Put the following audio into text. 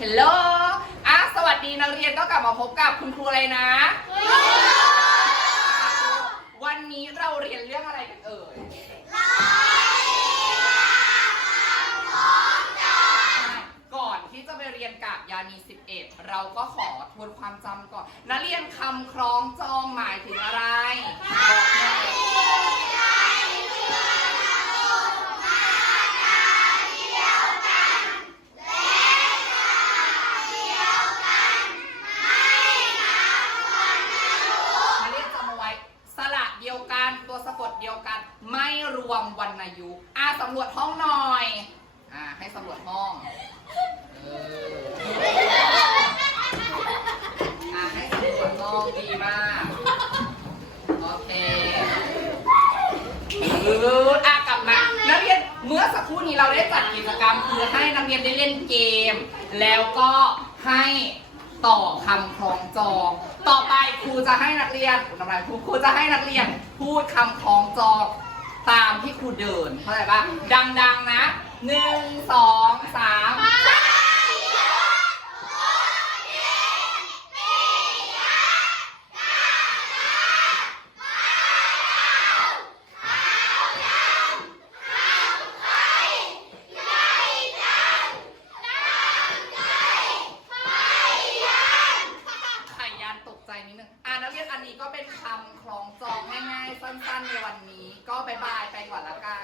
ฮลโหลอะสวัสดีนักเรียนก็กลับมาพบกับคุณครูอะไรนะ วันนี้เราเรียนเรื่องอะไรกันเอ่ยก่อนที่จะไปเรียนกับยานี 11 เราก็ขอทวนความจำก่อน นักเรียนคำคล้องจองหมายถึงอะไรบอกหน่อย กดเดียวกัน ไม่รวมวรรณยุกต์อะสำรวจห้องหน่อยอะให้สำรวจห้องเอออะให้สำรวจห้องดีมากโอเคเอออะกลับมานักเรียนเมื่อสักครู่นี้เราได้จัดกิจกรรมคือให้นักเรียนได้เล่นเกม แล้วก็ให้ ต่อคำคล้องจอง ต่อไปครูจะให้นักเรียนทำไรครูครูจะให้นักเรียนพูดคำคล้องจองตามที่ครูเดินเข้าใจปะดังๆนะหนึ่งสองสาม นิดนึงอ่านักเรียนอันนี้ก็เป็นคำคล้องจองง่ายๆ สั้นๆในวันนี้ ก็บายบายไปก่อนละกัน